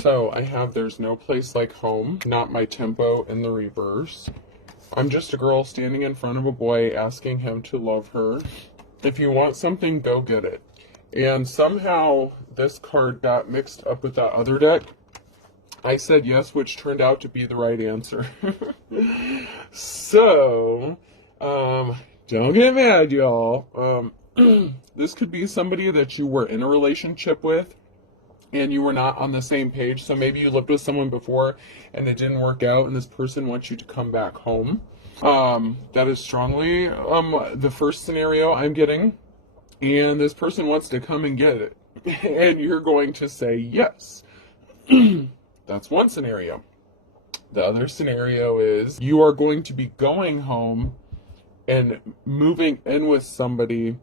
So I have there's no place like home, not my tempo in the reverse. I'm just a girl standing in front of a boy asking him to love her. If you want something, go get it. And somehow this card got mixed up with that other deck. I said yes, which turned out to be the right answer. So, don't get mad, y'all. This could be somebody that you were in a relationship with and you were not on the same page. So maybe you lived with someone before and it didn't work out and this person wants you to come back home. That is strongly the first scenario I'm getting. And this person wants to come and get it. And you're going to say yes. That's one scenario. The other scenario is you are going to be going home and moving in with somebody,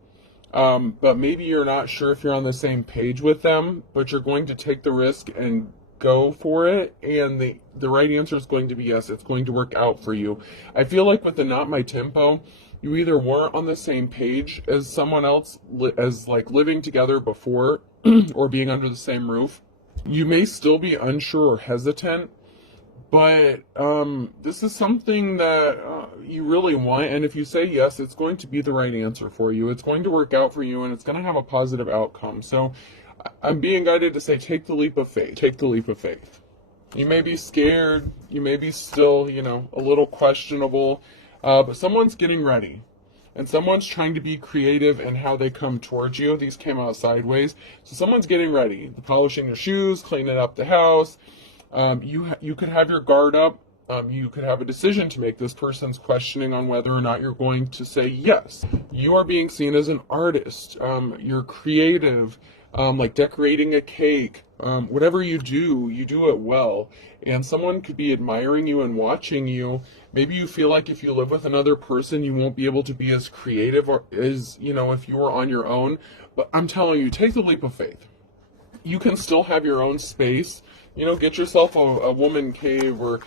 but maybe you're not sure if you're on the same page with them, but you're going to take the risk and go for it, and the right answer is going to be yes. It's going to work out for you. I feel like with the not my tempo, you either weren't on the same page as someone else, as like living together before or being under the same roof. You may still be unsure or hesitant, but this is something that you really want, and if you say yes, it's going to be the right answer for you. It's going to work out for you, and it's going to have a positive outcome. So I'm being guided to say take the leap of faith. Take the leap of faith. You may be scared. You may be still, a little questionable, but someone's getting ready. And someone's trying to be creative in how they come towards you. These came out sideways. So someone's getting ready. Polishing your shoes, cleaning up the house. You could have your guard up. You could have a decision to make. This person's questioning on whether or not you're going to say yes. You are being seen as an artist. You're creative, like decorating a cake. Whatever you do it well. And someone could be admiring you and watching you. Maybe you feel like if you live with another person, you won't be able to be as creative or as, if you were on your own. But I'm telling you, take the leap of faith. You can still have your own space. Get yourself a woman cave, or,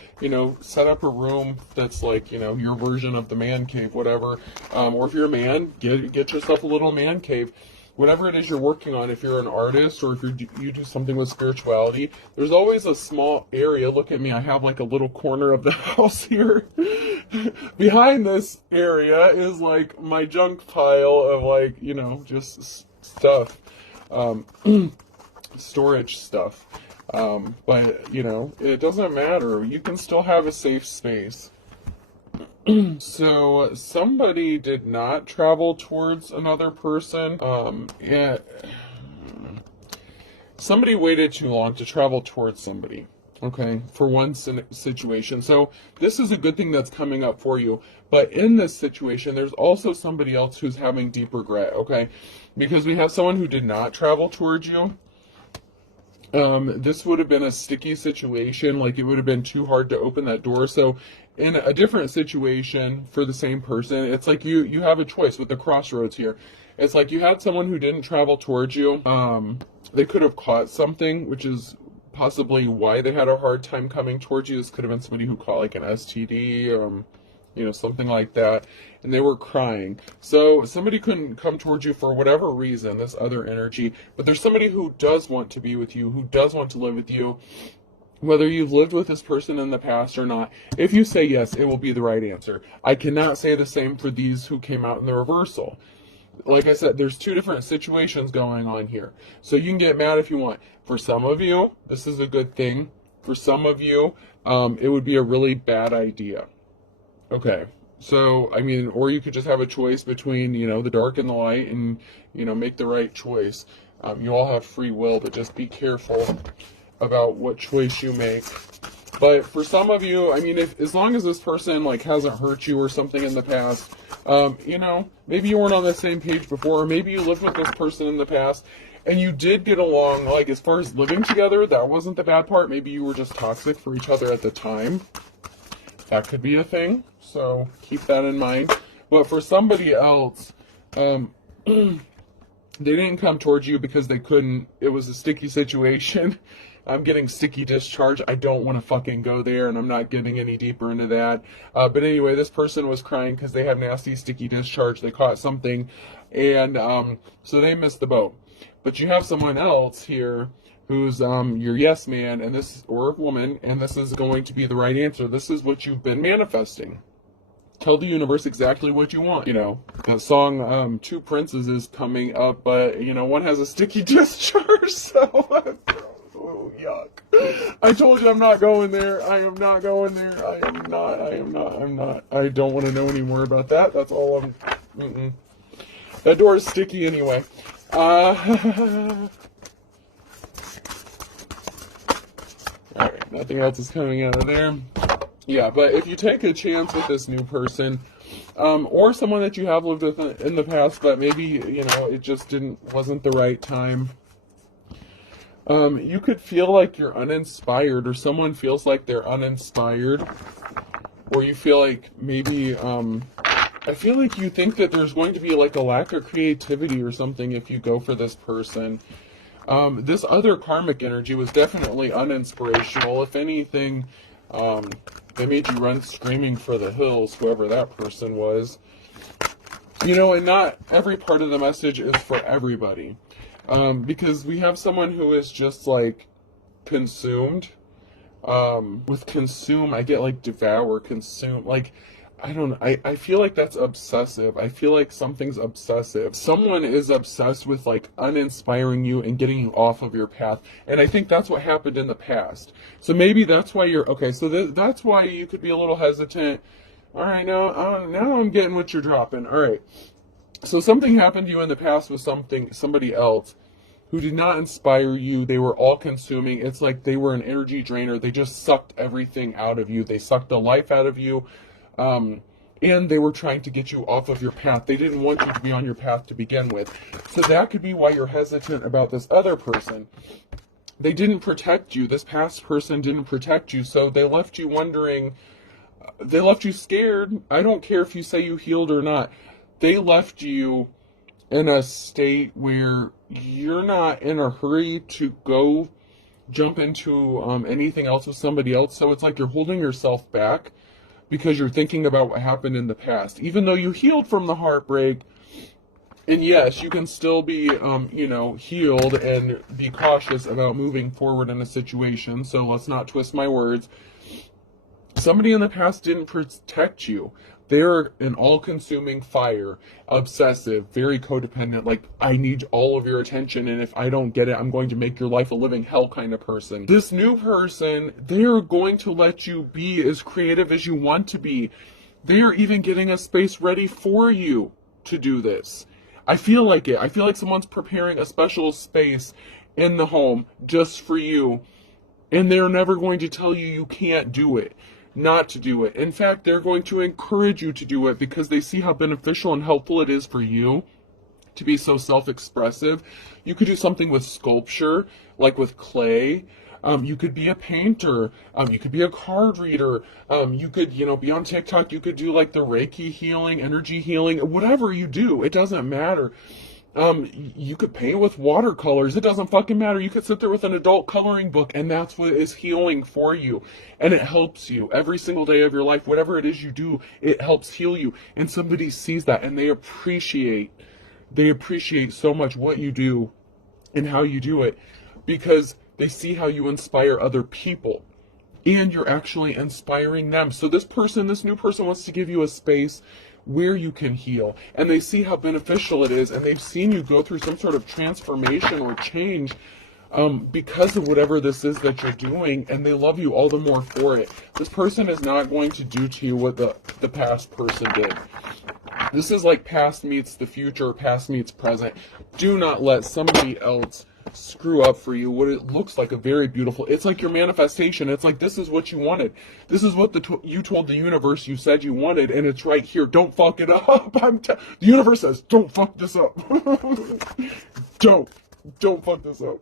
set up a room that's like, your version of the man cave, whatever. Or if you're a man, get yourself a little man cave. Whatever it is you're working on, if you're an artist or if you do something with spirituality, there's always a small area. Look at me, I have like a little corner of the house here. Behind this area is like my junk pile of like, just stuff, storage stuff. But, it doesn't matter. You can still have a safe space. So somebody did not travel towards another person. Somebody waited too long to travel towards somebody. Okay, for one situation. So this is a good thing that's coming up for you. But in this situation, there's also somebody else who's having deep regret. Okay, because we have someone who did not travel towards you. This would have been a sticky situation, like it would have been too hard to open that door. So in a different situation for the same person, it's like you have a choice with the crossroads here. It's like you had someone who didn't travel towards you. They could have caught something, which is possibly why they had a hard time coming towards you. This could have been somebody who caught like an STD, something like that, and they were crying. So somebody couldn't come towards you for whatever reason, this other energy, but there's somebody who does want to be with you, who does want to live with you, whether you've lived with this person in the past or not. If you say yes, it will be the right answer. I cannot say the same for these who came out in the reversal. Like I said, there's two different situations going on here. So you can get mad if you want. For some of you, this is a good thing. For some of you, it would be a really bad idea. Okay, so, or you could just have a choice between, the dark and the light and, make the right choice. You all have free will, but just be careful about what choice you make. But for some of you, as long as this person, hasn't hurt you or something in the past, maybe you weren't on the same page before, or maybe you lived with this person in the past, and you did get along, as far as living together, that wasn't the bad part. Maybe you were just toxic for each other at the time. That could be a thing, so keep that in mind. But for somebody else, they didn't come towards you because they couldn't. It was a sticky situation. I'm getting sticky discharge. I don't want to fucking go there, and I'm not getting any deeper into that. But anyway, this person was crying because they had nasty sticky discharge. They caught something, and so they missed the boat. But you have someone else here who's your yes man, and this, or woman, and this is going to be the right answer. This is what you've been manifesting. Tell the universe exactly what you want. You know, the song Two Princes is coming up, but, you know, one has a sticky discharge, so... Oh, yuck. I told you I'm not going there. I am not going there. I'm not. I don't want to know any more about that. That's all I'm... That door is sticky anyway. Alright, nothing else is coming out of there. Yeah, but if you take a chance with this new person, or someone that you have lived with in the past, but maybe, you know, it just wasn't the right time, you could feel like you're uninspired, or someone feels like they're uninspired, or you feel like maybe, I feel like you think that there's going to be like a lack of creativity or something if you go for this person. This other karmic energy was definitely uninspirational. If anything, they made you run screaming for the hills, whoever that person was. You know, and not every part of the message is for everybody. Because we have someone who is just like consumed. With consume, I get like devour, consume, like, I don't know, I feel like that's obsessive. I feel like something's obsessive. Someone is obsessed with like uninspiring you and getting you off of your path. And I think that's what happened in the past. So maybe that's why you're, okay, so that's why you could be a little hesitant. All right, now I'm getting what you're dropping. All right. So something happened to you in the past with somebody else who did not inspire you. They were all consuming. It's like they were an energy drainer. They just sucked everything out of you. They sucked the life out of you. And they were trying to get you off of your path. They didn't want you to be on your path to begin with. So that could be why you're hesitant about this other person. They didn't protect you. This past person didn't protect you. So they left you wondering, they left you scared. I don't care if you say you healed or not. They left you in a state where you're not in a hurry to go jump into anything else with somebody else. So it's like you're holding yourself back because you're thinking about what happened in the past. Even though you healed from the heartbreak, and yes, you can still be, you know, healed and be cautious about moving forward in a situation. So let's not twist my words. Somebody in the past didn't protect you. They're an all-consuming fire, obsessive, very codependent, like, I need all of your attention, and if I don't get it, I'm going to make your life a living hell kind of person. This new person, they're going to let you be as creative as you want to be. They are even getting a space ready for you to do this. I feel like it. I feel like someone's preparing a special space in the home just for you, and they're never going to tell you you can't do it. Not to do it. In fact, they're going to encourage you to do it because they see how beneficial and helpful it is for you to be so self-expressive. You could do something with sculpture, like with clay. You could be a painter. You could be a card reader. You could, you know, be on TikTok. You could do like the Reiki healing, energy healing, whatever you do. It doesn't matter. You could paint with watercolors. It doesn't fucking matter. You could sit there with an adult coloring book, and that's what is healing for you. And it helps you every single day of your life. Whatever it is you do, it helps heal you. And somebody sees that, and they appreciate so much what you do and how you do it, because they see how you inspire other people. And you're actually inspiring them. So this new person wants to give you a space where you can heal, and they see how beneficial it is, and they've seen you go through some sort of transformation or change because of whatever this is that you're doing, and they love you all the more for it. This person is not going to do to you what the past person did. This is like past meets the future, past meets present. Do not let somebody else screw up for you what it looks like a very beautiful, it's like your manifestation. It's like, this is what you wanted. This is what you told the universe you said you wanted, and it's right here. Don't fuck it up. The universe says, don't fuck this up. Don't fuck this up.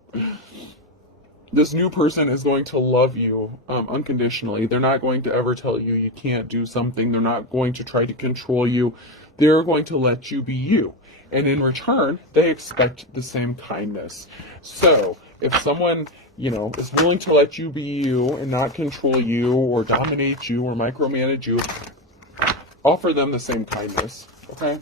This new person is going to love you unconditionally. They're not going to ever tell you you can't do something. They're not going to try to control you. They're going to let you be you. And in return, they expect the same kindness. So, if someone, you know, is willing to let you be you and not control you or dominate you or micromanage you, offer them the same kindness, okay?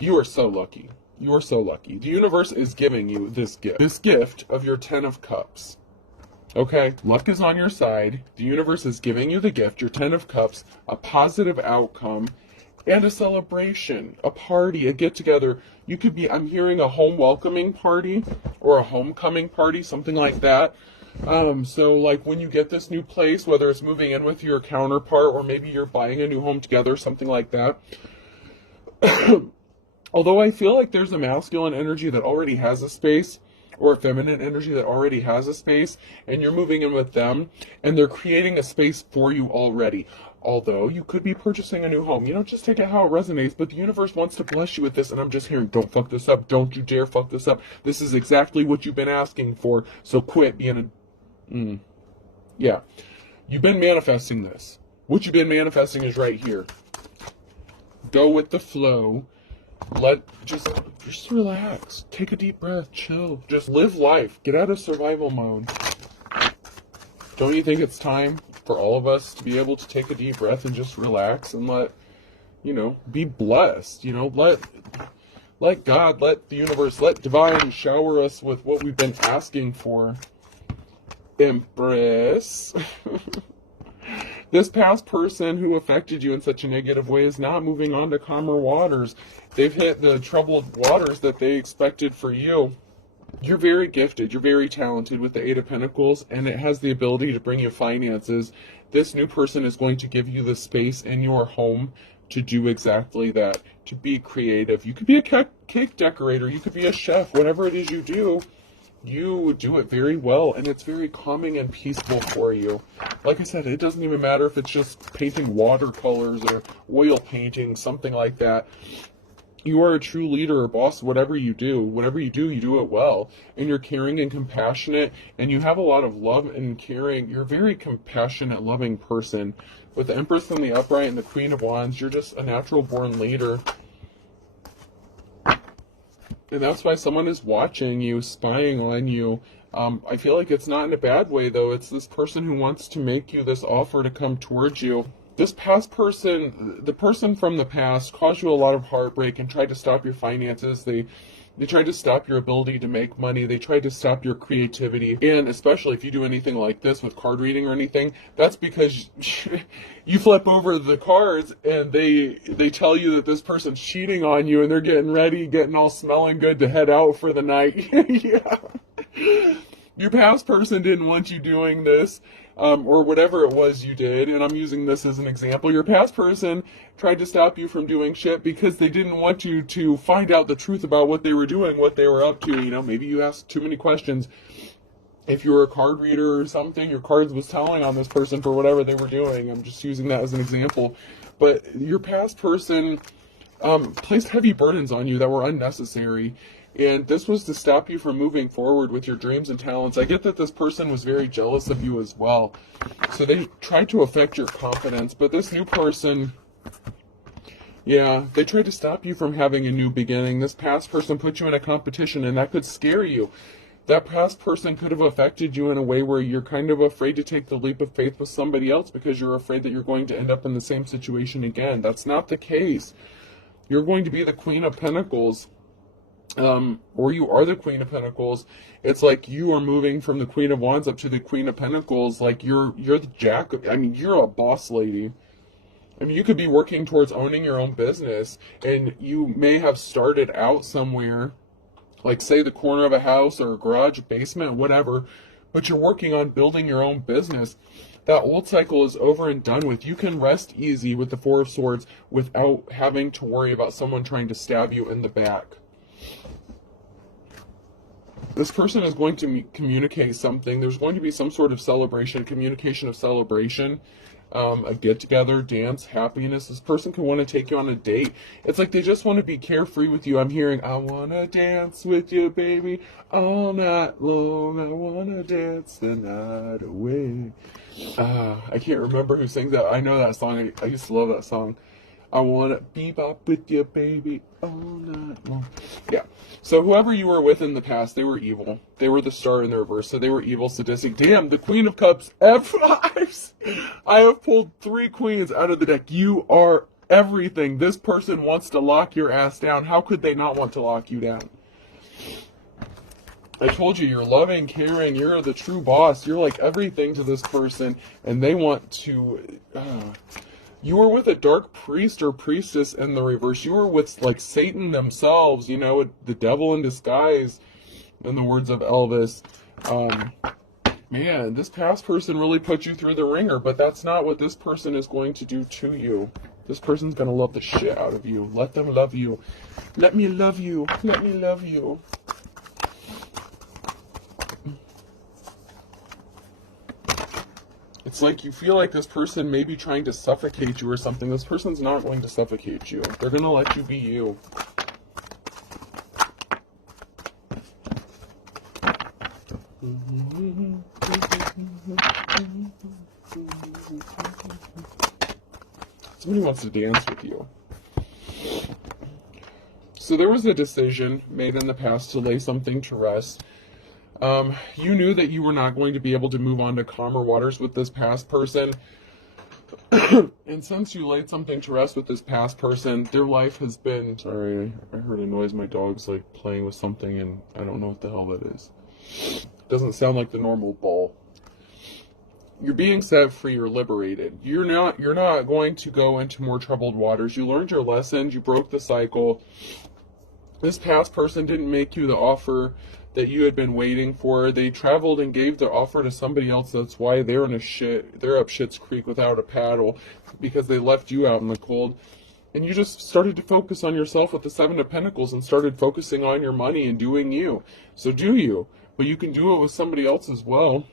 You are so lucky. You are so lucky. The universe is giving you this gift. This gift of your 10 of Cups. Okay? Luck is on your side. The universe is giving you the gift, your 10 of Cups, a positive outcome, and a celebration, a party, a get-together. You could be, I'm hearing a home welcoming party or a homecoming party, something like that. So like when you get this new place, whether it's moving in with your counterpart or maybe you're buying a new home together, something like that. Although I feel like there's a masculine energy that already has a space, or a feminine energy that already has a space, and you're moving in with them, and they're creating a space for you already. Although you could be purchasing a new home. You know, just take it how it resonates, but the universe wants to bless you with this, and I'm just hearing, don't fuck this up. Don't you dare fuck this up. This is exactly what you've been asking for, so quit being a... Yeah. You've been manifesting this. What you've been manifesting is right here. Go with the flow. Just relax. Take a deep breath. Chill. Just live life. Get out of survival mode. Don't you think it's time for all of us to be able to take a deep breath and just relax and let, be blessed, let God, let the universe, let divine shower us with what we've been asking for. Empress. This past person who affected you in such a negative way is not moving on to calmer waters. They've hit the troubled waters that they expected for you. You're very gifted. You're very talented with the Eight of Pentacles, and it has the ability to bring you finances. This new person is going to give you the space in your home to do exactly that, to be creative. You could be a cake decorator. You could be a chef. Whatever it is you do it very well, and it's very calming and peaceful for you. Like I said, it doesn't even matter if it's just painting watercolors or oil painting, something like that. You are a true leader or boss. Whatever you do, you do it well. And you're caring and compassionate, and you have a lot of love and caring. You're a very compassionate, loving person. With the Empress and the Upright and the Queen of Wands, you're just a natural born leader. And that's why someone is watching you, spying on you. I feel like it's not in a bad way, though. It's this person who wants to make you this offer to come towards you. This past person, the person from the past, caused you a lot of heartbreak and tried to stop your finances. They tried to stop your ability to make money. They tried to stop your creativity. And especially if you do anything like this with card reading or anything, that's because you flip over the cards and they tell you that this person's cheating on you and they're getting ready, getting all smelling good to head out for the night. Yeah. Your past person didn't want you doing this. Or whatever it was you did, and I'm using this as an example. Your past person tried to stop you from doing shit because they didn't want you to find out the truth about what they were doing, what they were up to. Maybe you asked too many questions. If you were a card reader or something, your cards was telling on this person for whatever they were doing. I'm just using that as an example. But your past person placed heavy burdens on you that were unnecessary. And this was to stop you from moving forward with your dreams and talents. I get that this person was very jealous of you as well. So they tried to affect your confidence. But this new person, yeah, they tried to stop you from having a new beginning. This past person put you in a competition, and that could scare you. That past person could have affected you in a way where you're kind of afraid to take the leap of faith with somebody else because you're afraid that you're going to end up in the same situation again. That's not the case. You're going to be the Queen of Pentacles. Or you are the Queen of Pentacles. It's like you are moving from the Queen of Wands up to the Queen of Pentacles. Like you're the Jack of, you're a boss lady. You could be working towards owning your own business, and you may have started out somewhere, like say the corner of a house or a garage, basement, whatever, but you're working on building your own business. That old cycle is over and done with. You can rest easy with the Four of Swords without having to worry about someone trying to stab you in the back. This person is going to communicate something. There's going to be some sort of celebration, communication of celebration, a get-together, dance, happiness. This person can want to take you on a date. It's like they just want to be carefree with you. I'm hearing, I want to dance with you, baby, all night long. I want to dance the night away. I can't remember who sings that. I know that song. I used to love that song. I want to bebop with you, baby, all night long. Yeah. So whoever you were with in the past, they were evil. They were the star in the reverse, so they were evil, sadistic. Damn, the Queen of Cups, F5s. I have pulled 3 queens out of the deck. You are Everything. This person wants to lock your ass down. How could they not want to lock you down? I told you, you're loving, caring, you're the true boss. You're like everything to this person, and they want to... You were with a dark priest or priestess in the reverse. You were with, like, Satan themselves, you know, the devil in disguise, in the words of Elvis. Man, this past person really put you through the ringer, but that's not what this person is going to do to you. This person's going to love the shit out of you. Let them love you. Let me love you. Let me love you. It's like you feel like this person may be trying to suffocate you or something. This person's not going to suffocate you. They're going to let you be you. Somebody wants to dance with you. So there was a decision made in the past to lay something to rest. You knew that you were not going to be able to move on to calmer waters with this past person. And since you laid something to rest with this past person, their life has been... Sorry, I heard a noise. My dog's like playing with something and I don't know what the hell that is. It doesn't sound like the normal ball. You're being set free or liberated. You're not going to go into more troubled waters. You learned your lessons. You broke the cycle. This past person didn't make you the offer that you had been waiting for. They traveled and gave the offer to somebody else. That's why they're up Shit's Creek without a paddle, because they left you out in the cold. And you just started to focus on yourself with the Seven of Pentacles and started focusing on your money and doing you. So do you. But you can do it with somebody else as well,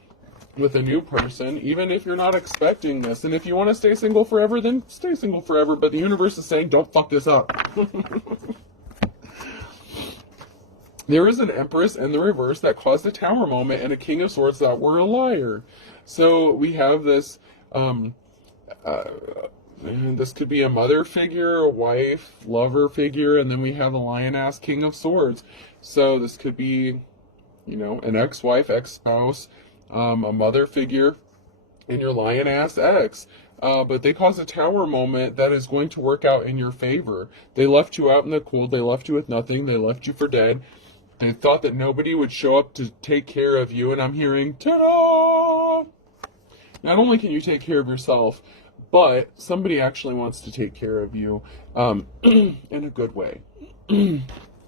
with a new person, even if you're not expecting this. And if you want to stay single forever, then stay single forever. But the universe is saying, don't fuck this up. There is an Empress in the reverse that caused a Tower moment and a King of Swords that were a liar. So we have this, this could be a mother figure, a wife, lover figure, and then we have a lion-ass King of Swords. So this could be, you know, an ex-wife, ex-spouse, a mother figure, and your lion-ass ex. But they cause a Tower moment that is going to work out in your favor. They left you out in the cold. They left you with nothing. They left you for dead. They thought that nobody would show up to take care of you, and I'm hearing, ta-da! Not only can you take care of yourself, but somebody actually wants to take care of you in a good way.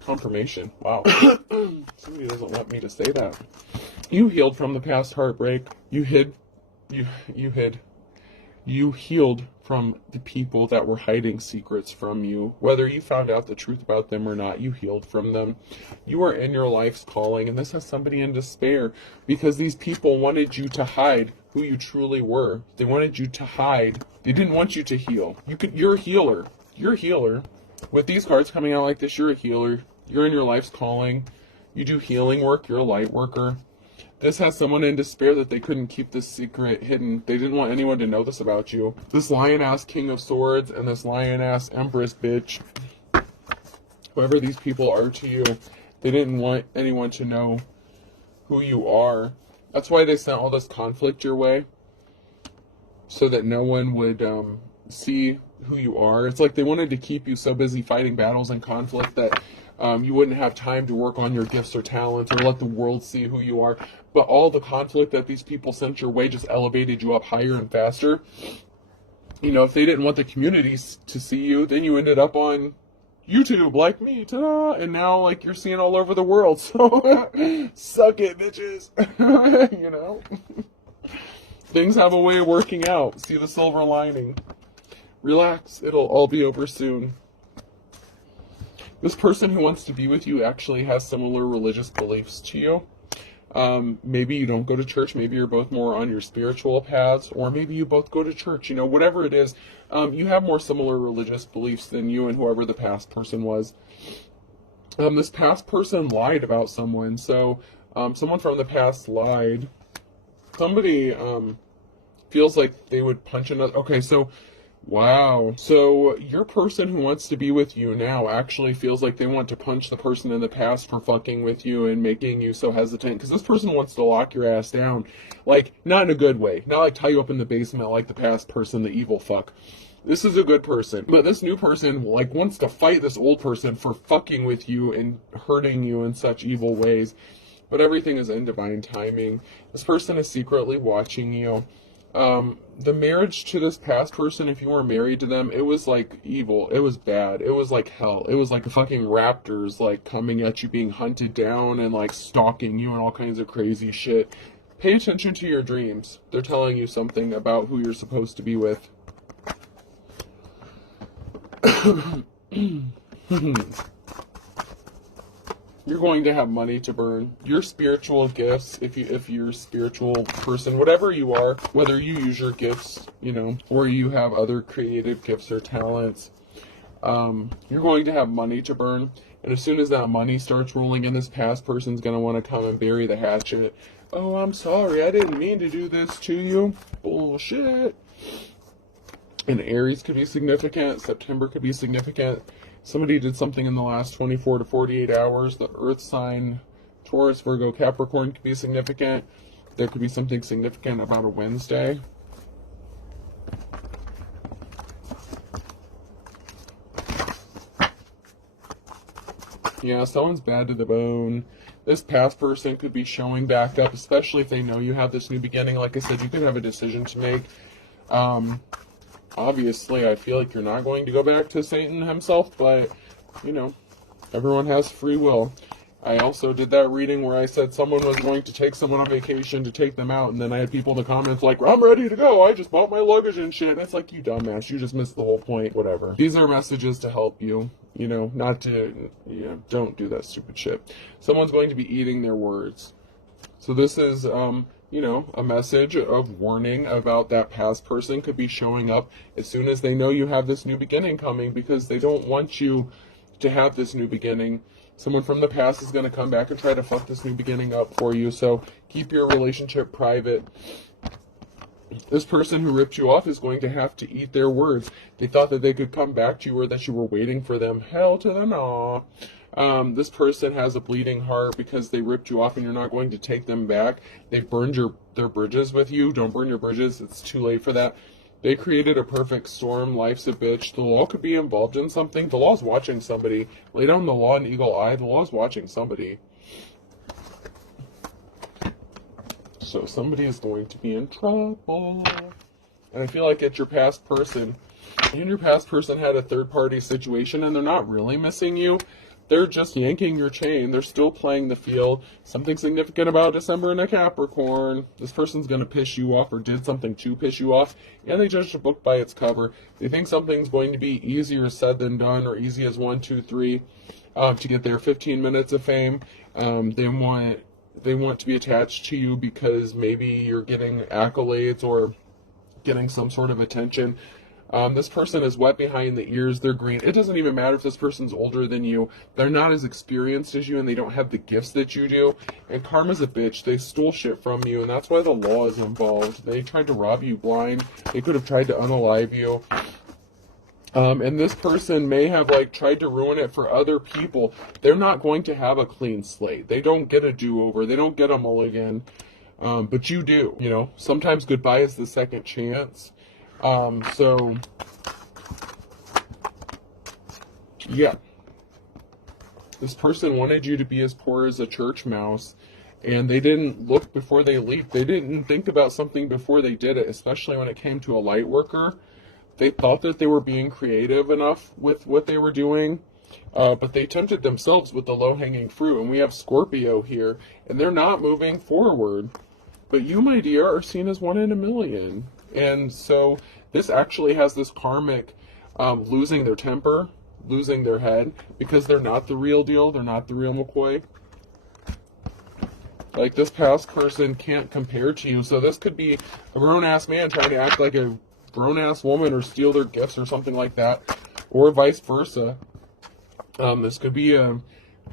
Confirmation. Wow. Somebody doesn't want me to say that. You healed from the past heartbreak. You healed from the people that were hiding secrets from you. Whether you found out the truth about them or not, you healed from them. You are in your life's calling, and this has somebody in despair because these people wanted you to hide who you truly were. They wanted you to hide. They didn't want you to heal. You're a healer. You're a healer. With these cards coming out like this, you're a healer. You're in your life's calling. You do healing work. You're a light worker. This has someone in despair that they couldn't keep this secret hidden. They didn't want anyone to know this about you. This lion-ass King of Swords and this lion-ass Empress bitch, whoever these people are to you, they didn't want anyone to know who you are. That's why they sent all this conflict your way, so that no one would see who you are. It's like they wanted to keep you so busy fighting battles and conflict that you wouldn't have time to work on your gifts or talents or let the world see who you are. But all the conflict that these people sent your way just elevated you up higher and faster. You know, if they didn't want the communities to see you, then you ended up on YouTube like me, ta-da! And now, like, you're seen all over the world. So, suck it, bitches. You know? Things have a way of working out. See the silver lining. Relax. It'll all be over soon. This person who wants to be with you actually has similar religious beliefs to you. Maybe you don't go to church. Maybe you're both more on your spiritual paths. Or maybe you both go to church. You know, whatever it is, you have more similar religious beliefs than you and whoever the past person was. This past person lied about someone. So, someone from the past lied. Somebody feels like they would punch another... Okay, so... Wow. So your person who wants to be with you now actually feels like they want to punch the person in the past for fucking with you and making you so hesitant. Because this person wants to lock your ass down. Like, not in a good way. Not like tie you up in the basement like the past person, the evil fuck. This is a good person. But this new person, like, wants to fight this old person for fucking with you and hurting you in such evil ways. But everything is in divine timing. This person is secretly watching you. The marriage to this past person, if you were married to them, it was like evil. It was bad. It was like hell. It was like fucking raptors, like, coming at you, being hunted down and, like, stalking you and all kinds of crazy shit. Pay attention to your dreams. They're telling you something about who you're supposed to be with. You're going to have money to burn. Your spiritual gifts, if you're a spiritual person, whatever you are, whether you use your gifts, or you have other creative gifts or talents, you're going to have money to burn. And as soon as that money starts rolling in, this past person's going to want to come and bury the hatchet. Oh, I'm sorry, I didn't mean to do this to you. Bullshit. And Aries could be significant. September could be significant. Somebody did something in the last 24 to 48 hours. The Earth sign, Taurus, Virgo, Capricorn could be significant. There could be something significant about a Wednesday. Yeah, someone's bad to the bone. This past person could be showing back up, especially if they know you have this new beginning. Like I said, you could have a decision to make. Obviously, I feel like you're not going to go back to Satan himself, but, everyone has free will. I also did that reading where I said someone was going to take someone on vacation to take them out, and then I had people in the comments like, I'm ready to go, I just bought my luggage and shit. And it's like, you dumbass, you just missed the whole point, whatever. These are messages to help you, not to, don't do that stupid shit. Someone's going to be eating their words. So this is, a message of warning about that past person could be showing up as soon as they know you have this new beginning coming, because they don't want you to have this new beginning. Someone from the past is going to come back and try to fuck this new beginning up for you, so keep your relationship private. This person who ripped you off is going to have to eat their words. They thought that they could come back to you or that you were waiting for them. Hell to the no. This person has a bleeding heart because they ripped you off and you're not going to take them back. They've burned their bridges with you. Don't burn your bridges. It's too late for that. They created a perfect storm. Life's a bitch. The law could be involved in something. The law's watching somebody. Lay down the law, an eagle eye. The law's watching somebody. So somebody is going to be in trouble. And I feel like it's your past person. And your past person had a third-party situation and they're not really missing you. They're just yanking your chain. They're still playing the field. Something significant about December in a Capricorn. This person's going to piss you off or did something to piss you off. And they judged a book by its cover. They think something's going to be easier said than done, or easy as 1, 2, 3, to get their 15 minutes of fame. They want to be attached to you because maybe you're getting accolades or getting some sort of attention. This person is wet behind the ears. They're green. It doesn't even matter if this person's older than you. They're not as experienced as you, and they don't have the gifts that you do. And karma's a bitch. They stole shit from you, and that's why the law is involved. They tried to rob you blind. They could have tried to unalive you. And this person may have tried to ruin it for other people. They're not going to have a clean slate. They don't get a do-over. They don't get a mulligan. But you do. Sometimes goodbye is the second chance. So, yeah, this person wanted you to be as poor as a church mouse, and they didn't look before they leaped. They didn't think about something before they did it, especially when it came to a light worker. They thought that they were being creative enough with what they were doing, but they tempted themselves with the low-hanging fruit, and we have Scorpio here, and they're not moving forward. But you, my dear, are seen as 1 in a million. And so this actually has this karmic losing their temper, losing their head, because they're not the real deal. They're not the real McCoy. Like, this past person can't compare to you. So this could be a grown-ass man trying to act like a grown-ass woman or steal their gifts or something like that, or vice versa. This could be a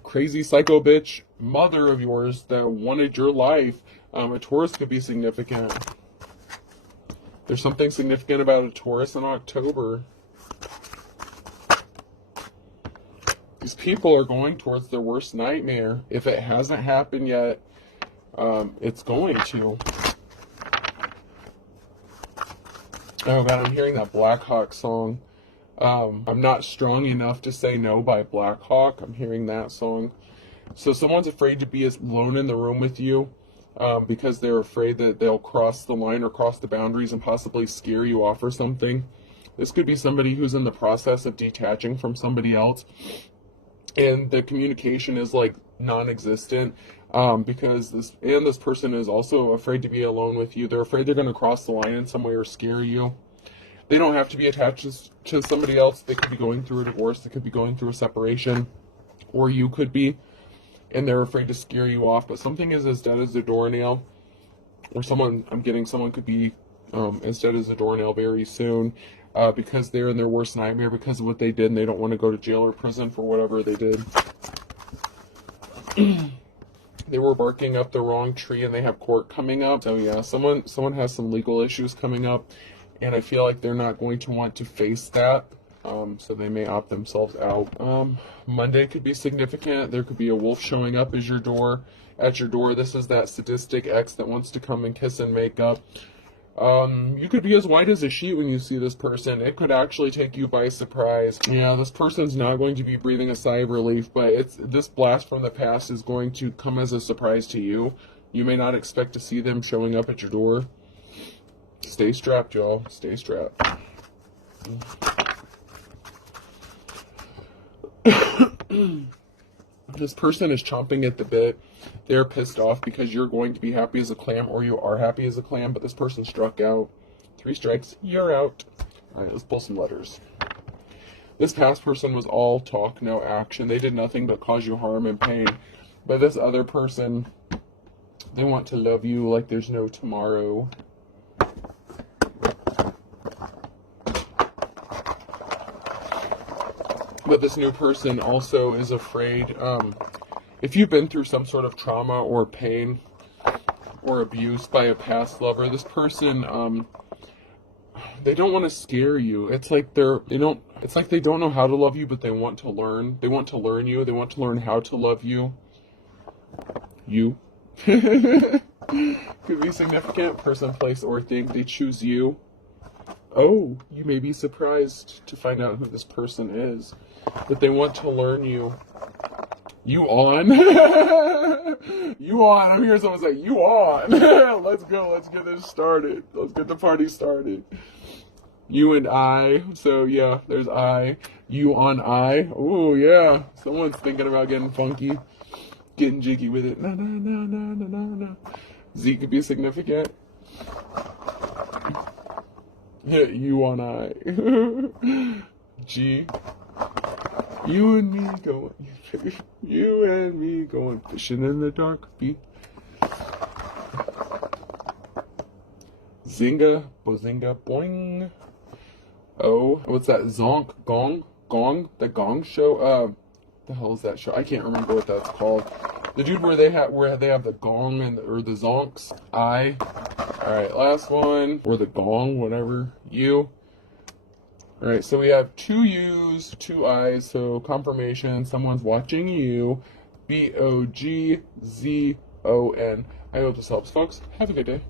crazy psycho bitch mother of yours that wanted your life. A Taurus could be significant. There's something significant about a Taurus in October. These people are going towards their worst nightmare. If it hasn't happened yet, it's going to. Oh god, I'm hearing that Black Hawk song. I'm not strong enough to say no by Black Hawk. I'm hearing that song. So someone's afraid to be alone in the room with you because they're afraid that they'll cross the line or cross the boundaries and possibly scare you off or something. This could be somebody who's in the process of detaching from somebody else, and the communication is like non-existent because this person is also afraid to be alone with you. They're afraid they're going to cross the line in some way or scare you. They don't have to be attached to somebody else. They could be going through a divorce. They could be going through a separation, or you could be, and they're afraid to scare you off. But something is as dead as a doornail, or someone could be as dead as a doornail very soon because they're in their worst nightmare because of what they did, and they don't want to go to jail or prison for whatever they did. They were barking up the wrong tree, and they have court coming up. So yeah, someone has some legal issues coming up, and I feel like they're not going to want to face that. So they may opt themselves out. Monday could be significant. There could be a wolf showing up at your door. This is that sadistic ex that wants to come and kiss and make up. You could be as white as a sheet when you see this person. It could actually take you by surprise. Yeah, this person's not going to be breathing a sigh of relief, but this blast from the past is going to come as a surprise to you. You may not expect to see them showing up at your door. Stay strapped, y'all. Stay strapped. This person is chomping at the bit. They're pissed off because you're going to be happy as a clam, or you are happy as a clam, but this person struck out. 3 strikes, you're out. Alright, let's pull some letters. This past person was all talk, no action. They did nothing but cause you harm and pain. But this other person, they want to love you like there's no tomorrow. But this new person also is afraid. If you've been through some sort of trauma or pain or abuse by a past lover, this person, they don't want to scare you. It's like they don't know how to love you, but they want to learn. They want to learn you. They want to learn how to love you. You. Could be significant. Person, place, or thing. They choose you. Oh, you may be surprised to find out who this person is, but they want to learn you. You on? You on? I'm hearing someone say, you on? Let's go. Let's get this started. Let's get the party started. You and I. So yeah, there's I. You on I. Oh yeah. Someone's thinking about getting funky, getting jiggy with it. No. Z could be significant. You on I. G. You and me going fishing in the dark. B. Zinga, bozinga, boing. Oh, what's that? Zonk, gong, the Gong Show. The hell is that show? I can't remember what that's called. The dude where they have the gong or the zonks. I. All right, last one, or the gong, whatever. You. All right, so we have 2 U's, 2 I's, so confirmation, someone's watching you. BOGZON. I hope this helps, folks. Have a good day.